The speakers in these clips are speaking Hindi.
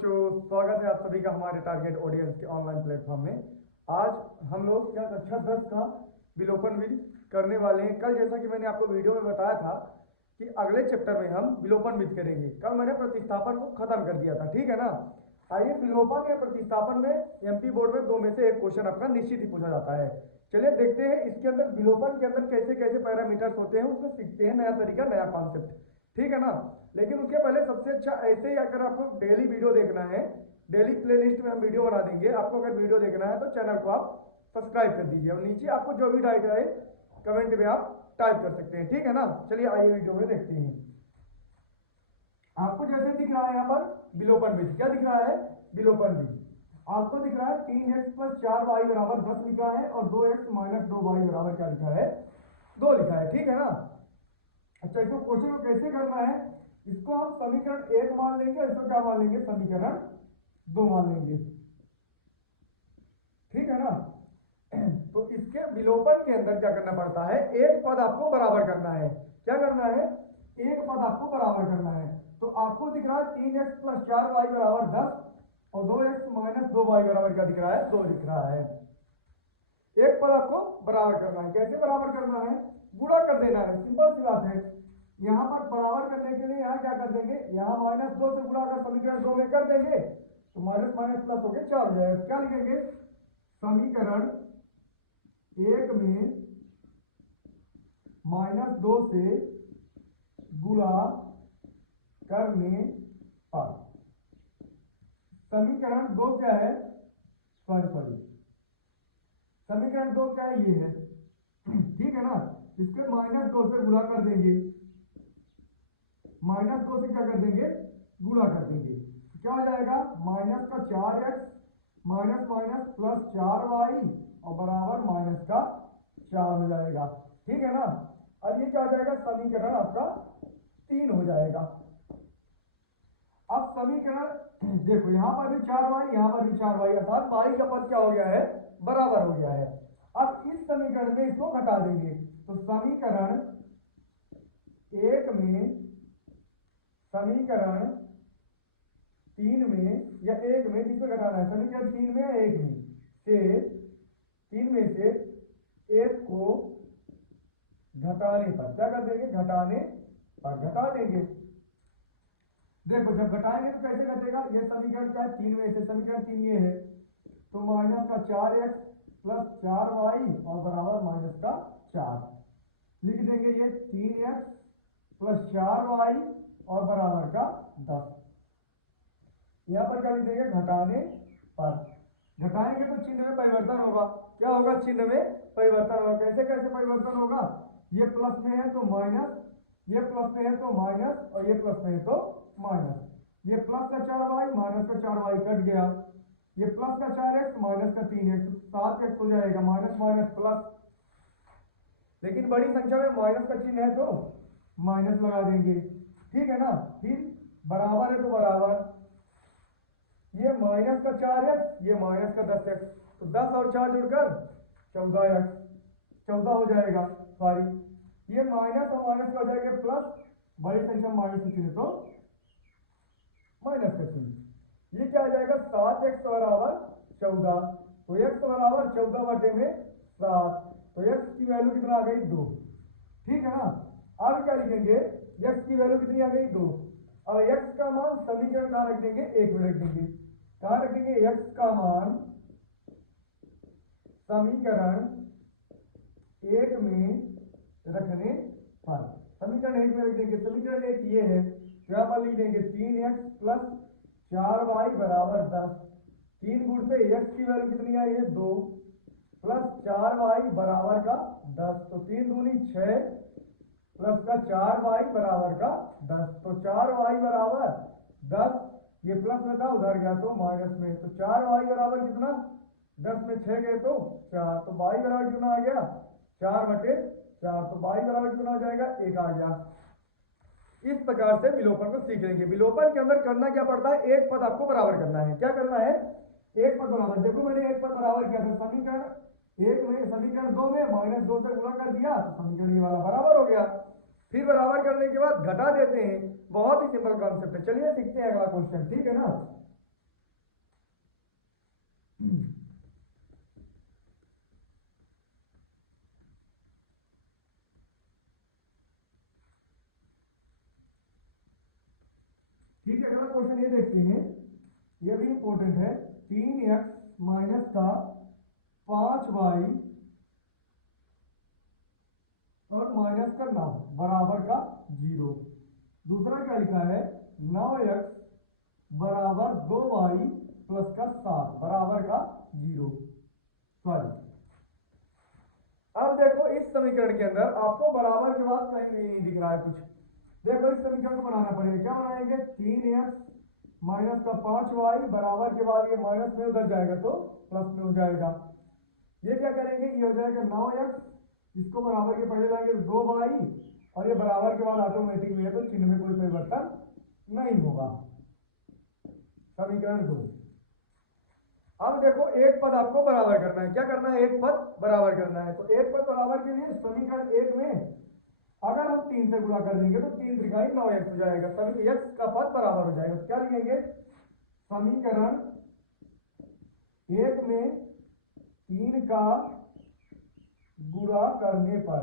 बच्चों, स्वागत है आप सभी का हमारे टारगेट ऑडियंस के ऑनलाइन प्लेटफॉर्म में। आज हम लोग क्या कक्षा 10 का विलोपन विधि करने वाले हैं। कल जैसा कि मैंने आपको वीडियो में बताया था कि अगले चैप्टर में हम विलोपन विधि करेंगे। कल मैंने प्रतिस्थापन को खत्म कर दिया था, ठीक है ना। आइए, विलोपन या प्रतिस्थापन में एमपी बोर्ड में दो में से एक क्वेश्चन आपका निश्चित ही पूछा जाता है। चलिए देखते हैं इसके अंदर विलोपन के अंदर कैसे कैसे पैरामीटर्स होते हैं, उसमें सीखते हैं नया तरीका, नया कॉन्सेप्ट, ठीक है ना। लेकिन उसके पहले सबसे अच्छा ऐसे ही अगर आपको डेली वीडियो देखना है, डेली प्लेलिस्ट में हम वीडियो बना देंगे। आपको अगर वीडियो देखना है तो चैनल को आप सब्सक्राइब कर दीजिए और नीचे आपको जो भी डाउट है कमेंट में आप टाइप कर सकते हैं, ठीक है ना। चलिए आइए वीडियो में देखते हैं। आपको जैसे दिख रहा है यहाँ पर विलोपन विधि, क्या दिख रहा है? विलोपन विधि आपको दिख रहा है 3x + 4y बराबर 10 लिखा है और 2x - 2y बराबर क्या लिखा है? 2 लिखा है, ठीक है ना। अच्छा, इसको क्वेश्चन को कैसे करना है? इसको हम समीकरण 1 मान लेंगे, इसको क्या मान लेंगे? समीकरण 2 मान लेंगे, ठीक है ना। तो इसके विलोपन के अंदर क्या करना पड़ता है? एक पद आपको बराबर करना है। क्या करना है? एक पद आपको बराबर करना है। तो आपको दिख रहा है 3x + 4y बराबर 10 और 2x - 2y बराबर क्या दिख रहा है? 2 दिख रहा है। एक पद आपको बराबर करना है। कैसे बराबर करना है? गुणा कर देना है, सिंपल सी बात है। यहां पर बराबर करने के लिए यहां क्या कर देंगे? यहां -2 से गुणा कर समीकरण 2 में कर देंगे तो माइनस माइनस प्लस होकर 4 हो जाएगा। क्या लिखेंगे? समीकरण 1 में -2 से गुणा करने पर समीकरण 2 क्या है? सॉरी, समीकरण 2 क्या है? ये है, ठीक है ना। इसके -2 से गुणा कर देंगे, -2 से क्या कर देंगे? गुणा कर देंगे। क्या हो जाएगा? -4x minus minus plus 4y और बराबर -4 हो जाएगा, ठीक है ना। अब ये क्या हो जाएगा? समीकरण आपका 3 हो जाएगा। अब समीकरण देखो, यहां पर भी 4y, यहां पर भी 4y, अर्थात y का पद क्या हो गया है? बराबर हो गया है। अब इस समीकरण में इसको घटा देंगे तो समीकरण 1 में, समीकरण 3 में या 1 में, जिसमें घटाना है, समीकरण 3 में या 1 में से 3 में से 1 को घटाने पर क्या कर देंगे? घटाने पर घटा देंगे। देखो, जब घटाएंगे तो कैसे घटेगा? ये समीकरण क्या है? 3 में से समीकरण 3 ये है तो -4x + 4y और बराबर -4 लिख देंगे। ये 3x + 4y और बराबर का 10। यहां पर क्या लिख देंगे? घटाने पर। घटाएंगे तो चिन्ह में परिवर्तन होगा। क्या होगा? चिन्ह में परिवर्तन होगा। कैसे कैसे परिवर्तन होगा? ये प्लस में है तो माइनस, ये प्लस में है तो माइनस और ये प्लस में है तो माइनस। ये प्लस का 4y माइनस का 4y कट गया, ये प्लस का 4x माइनस का 3x, 7x हो जाएगा। माइनस माइनस प्लस, लेकिन बड़ी संख्या में माइनस का चिन्ह है तो माइनस लगा देंगे, ठीक है ना। फिर बराबर है तो बराबर, ये माइनस का 4x, ये माइनस का 10x, तो 10 और 4 जुड़कर 14x, 14 हो जाएगा। सॉरी, ये माइनस और माइनस का हो जाएगा प्लस, बड़ी संख्या माइनस का चिन्ह तो माइनस का चिन्ह। ये क्या आ जाएगा? 7x बराबर 14, तो x बराबर 14/7, तो x की वैल्यू कितना आ गई? 2, ठीक है ना। अब क्या लिखेंगे? x की वैल्यू कितनी आ गई? 2। अब x का मान समीकरण कहां रख देंगे? 1 में रख देंगे। कहां रखेंगे? x का मान समीकरण 1 में रखने पर, समीकरण 1 में रख देंगे। समीकरण 1 ये है तो यहां पर लिख देंगे 3x + 4y बराबर 10। 3 गुणते x की वैल्यू कितनी आई है? 2 प्लस 4y बराबर का 10, तो 3 दूनी 6 प्लस का 4y बराबर का 10, तो 4y बराबर 10। ये प्लस में था, उधर गया तो माइनस में, तो 4y बराबर कितना? 10 में 6 गए तो 4, तो y बराबर कितना आ गया? 4/4, तो y बराबर कितना हो जाएगा? 1 आ गया। इस प्रकार से विलोपन को सीख लेंगे। विलोपन के अंदर करना क्या पड़ता है? एक पद आपको बराबर करना है। क्या करना है? एक पद बराबर। देखो, मैंने एक पद बराबर किया था समीकरण 1 में, समीकरण 2 में -2 से गुणा कर दिया तो समीकरण ये वाला बराबर हो गया। फिर बराबर करने के बाद घटा देते हैं। बहुत ही सिंपल कॉन्सेप्ट है। चलिए सीखते हैं अगला क्वेश्चन, ठीक है ना। ठीक है, अगला क्वेश्चन ये देखते हैं, ये भी इंपॉर्टेंट है। 3x माइनस का 5y और माइनस का 9 बराबर का 0। दूसरा क्या लिखा है, 9x बराबर 2y प्लस का 7 बराबर का 0। सॉरी, अब देखो इस समीकरण के अंदर आपको बराबर के बाद कहीं नहीं दिख रहा है कुछ। देखो इस समीकरण को बनाना पड़ेगा, क्या बनाएंगे, 3x माइनस का 5y बराबर के बाद ये माइनस में उधर जाएगा तो प्लस में हो जाएगा। ये क्या करेंगे, ये हो जाएगा 9x, इसको बराबर के पहले लाएंगे तो 2y, और ये बराबर के बाद ऑटोमेटिक में है तो चिन्ह में कोई परिवर्तन नहीं होगा। समीकरण 2। अब देखो एक पद आपको बराबर करना है, क्या करना है, एक पद बराबर करना है। तो एक पद बराबर के लिए समीकरण 1 में अगर हम 3 से गुणा कर देंगे तो 3 त्रिकाई 9x हो जाएगा, तभी x का पद बराबर हो जाएगा। तो क्या लिखेंगे, समीकरण 1 में 3 का गुणा करने पर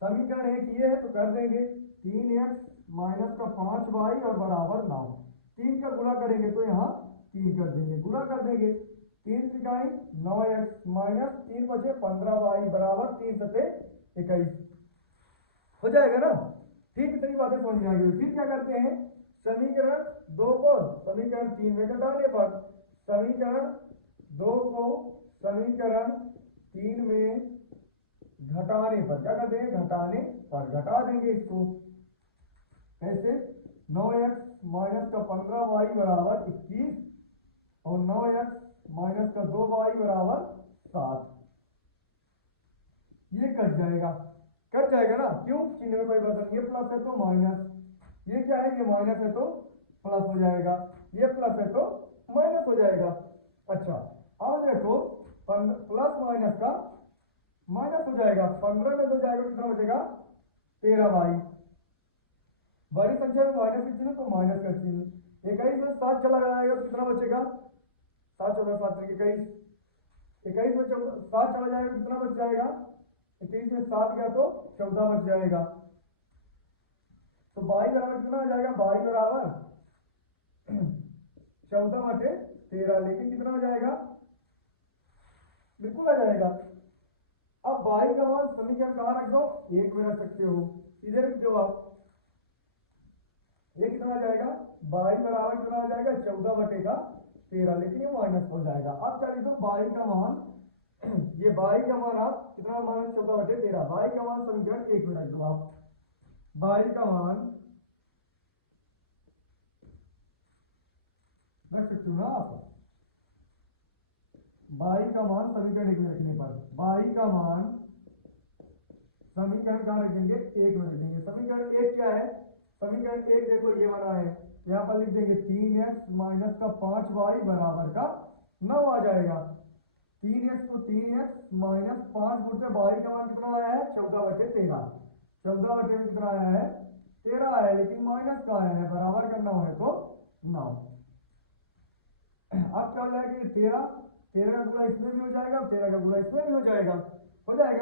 समीकरण 1 ये है तो कर देंगे 3x माइनस का 5y और बराबर 9। 3 का गुणा करेंगे तो यहाँ 3 कर देंगे, गुणा कर देंगे, 3 त्रिकाई 9x माइनस 3 बचे 15y बराबर 3 सते 21 हो जाएगा ना। ठीक, इतनी बातें समझ में आ गई। फिर क्या करते हैं, समीकरण 2 को समीकरण 3 में घटाने पर, समीकरण 2 को समीकरण 3 में घटाने पर क्या करते हैं, घटाने पर घटा देंगे इसको। ऐसे 9x माइनस का 15y बराबर 21 और 9x माइनस का 2y बराबर 7, ये कट जाएगा ना, क्यों, चिन्ह में कोई बदल, ये प्लस है तो माइनस, ये क्या है, ये माइनस है तो प्लस हो जाएगा, ये प्लस है तो माइनस हो जाएगा। अच्छा, अब देखो प्लस माइनस का माइनस हो जाएगा, 15 में तो जाएगा कितना बचेगा, 13y, बड़ी संख्या में माइनस का चिन्ह तो माइनस का चिन्ह। 21 में 7 चला जाएगा तो कितना बचेगा, 7 14 7 21, 21 में 7 चला जाएगा तो कितना बच जाएगा, 21 में 7 गया तो 14 बच जाएगा। तो 22 बराबर कितना हो जाएगा, 22 बराबर 14/13, लेकिन कितना हो जाएगा, बिल्कुल आ जाएगा। अब 22 का मान समीकरण कहाँ रख दो, 1 में रख सकते हो, सीधे रख दो आप, ये कितना आ जाएगा, 22 बराबर कितना आ जाएगा, 14/13, लेकिन ये माइनस हो जाएगा। अब क्या लिखो, 22 का मान ये 22 का मान आप कितना मान है, 14/13, 22 का मान समीकरण 1 में रख दो आप, 22 का मान रख सकते हो ना आप, 22 का मान समीकरण 1 में रखने पर, 22 का मान समीकरण कहाँ रखेंगे, 1 में रखेंगे। समीकरण 1 क्या है, समीकरण 1 देखो ये बना है, यहाँ पर लिख देंगे 3x माइनस का 5y बराबर का 9 आ जाएगा। 3x को 3x माइनस 5 गुणा 22 का मान कितना आया है, 14/13, 14 में कितना आया है, 13 आया है, लेकिन माइनस का आया है, बराबर का 9 है तो 9। अब क्या हो जाएगा, ये 13 का गुणा इसमें भी हो जाएगा, 13 का गुणा इसमें भी हो जाएगा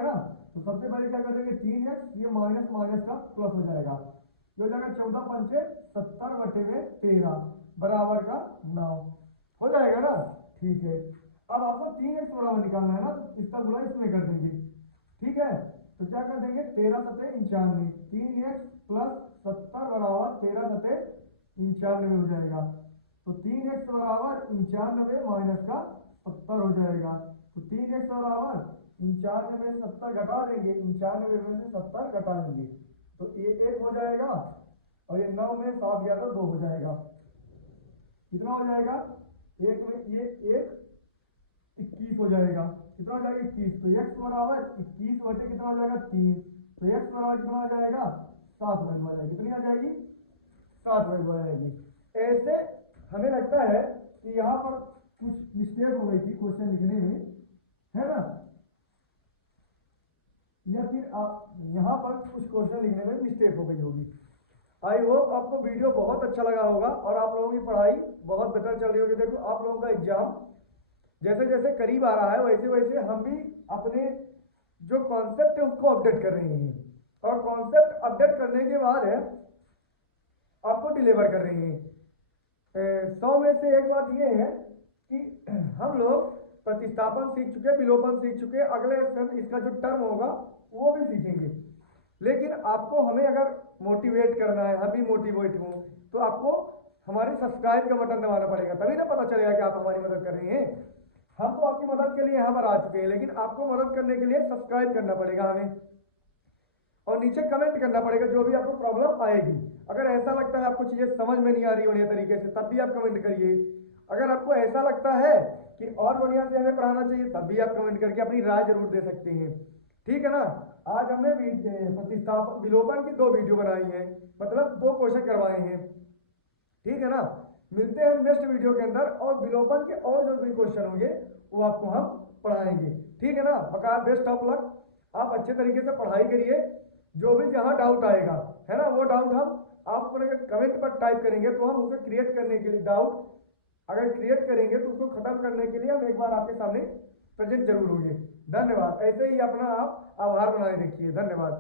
ना। तो सबसे पहले क्या कर देंगे, 3x, ये माइनस माइनस का प्लस हो जाएगा, ये हो जाएगा 14×5 70/13 बराबर का 9 हो जाएगा ना। ठीक है, अब आपको 3x बराबर निकालना है ना, तो इसका गुणा इसमें कर देंगे। ठीक है, तो क्या कर देंगे, 13 सते 95, 3x प्लस 70 बराबर 13 सते 95 हो जाएगा। तो 3x बराबर 95 माइनस का 70 हो जाएगा। तो 3x बराबर 95 में 70 घटा देंगे, 95 में से 70 घटा देंगे तो ये 1 हो जाएगा, और ये 9 में 7 गया तो 2 हो जाएगा। कितना हो जाएगा, 1 में ये 1 21 हो जाएगा, कितना हो जाएगा 21। तो x बराबर 21 बटे कितना हो जाएगा 3, तो x बराबर कितना आ जाएगा, 7 वैल्यू आ जाएगी, कितनी आ जाएगी, 7 वैल्यू आ जाएगी। ऐसे हमें लगता है कि यहाँ पर कुछ मिस्टेक हो गई थी क्वेश्चन लिखने में, है ना, या फिर आप यहाँ पर कुछ क्वेश्चन लिखने में मिस्टेक हो गई होगी। आई होप आपको वीडियो बहुत अच्छा लगा होगा और आप लोगों की पढ़ाई बहुत बेटर चल रही होगी। देखो आप लोगों का एग्जाम जैसे जैसे करीब आ रहा है वैसे वैसे हम भी अपने जो कॉन्सेप्ट है उसको अपडेट कर रहे हैं, और कॉन्सेप्ट अपडेट करने के बाद है आपको डिलीवर कर रहे हैं। 100 में से एक बात ये है कि हम लोग प्रतिस्थापन सीख चुके, विलोपन सीख चुके, अगले इसका जो टर्म होगा वो भी सीखेंगे। लेकिन आपको हमें अगर मोटिवेट करना है, हम भी मोटिवेट हों, तो आपको हमारे सब्सक्राइब का बटन दबाना पड़ेगा, तभी ना पता चलेगा कि आप हमारी मदद कर रहे हैं। हम तो आपकी मदद के लिए यहाँ पर आ चुके हैं, लेकिन आपको मदद करने के लिए सब्सक्राइब करना पड़ेगा हमें, और नीचे कमेंट करना पड़ेगा जो भी आपको प्रॉब्लम आएगी। अगर ऐसा लगता है आपको चीज़ें समझ में नहीं आ रही बढ़िया तरीके से, तब भी आप कमेंट करिए। अगर आपको ऐसा लगता है कि और बढ़िया से हमें पढ़ाना चाहिए, तब भी आप कमेंट करके अपनी राय जरूर दे सकते हैं। ठीक है ना। आज हमने प्रतिस्थापन विलोपन की 2 वीडियो बनाई है, मतलब 2 क्वेश्चन करवाए हैं। ठीक है ना। मिलते हैं नेक्स्ट वीडियो के अंदर, और विलोपन के और जो भी क्वेश्चन होंगे वो आपको हम पढ़ाएंगे। ठीक है ना। बका बेस्ट ऑफ लक, आप अच्छे तरीके से पढ़ाई करिए। जो भी जहाँ डाउट आएगा है ना, वो डाउट हम आप कमेंट पर टाइप करेंगे तो हम उसे क्रिएट करने के लिए, डाउट अगर क्रिएट करेंगे तो उसको खत्म करने के लिए हम एक बार आपके सामने प्रेजेंट जरूर होंगे। धन्यवाद। ऐसे ही अपना आप आभार बनाए रखिए। धन्यवाद।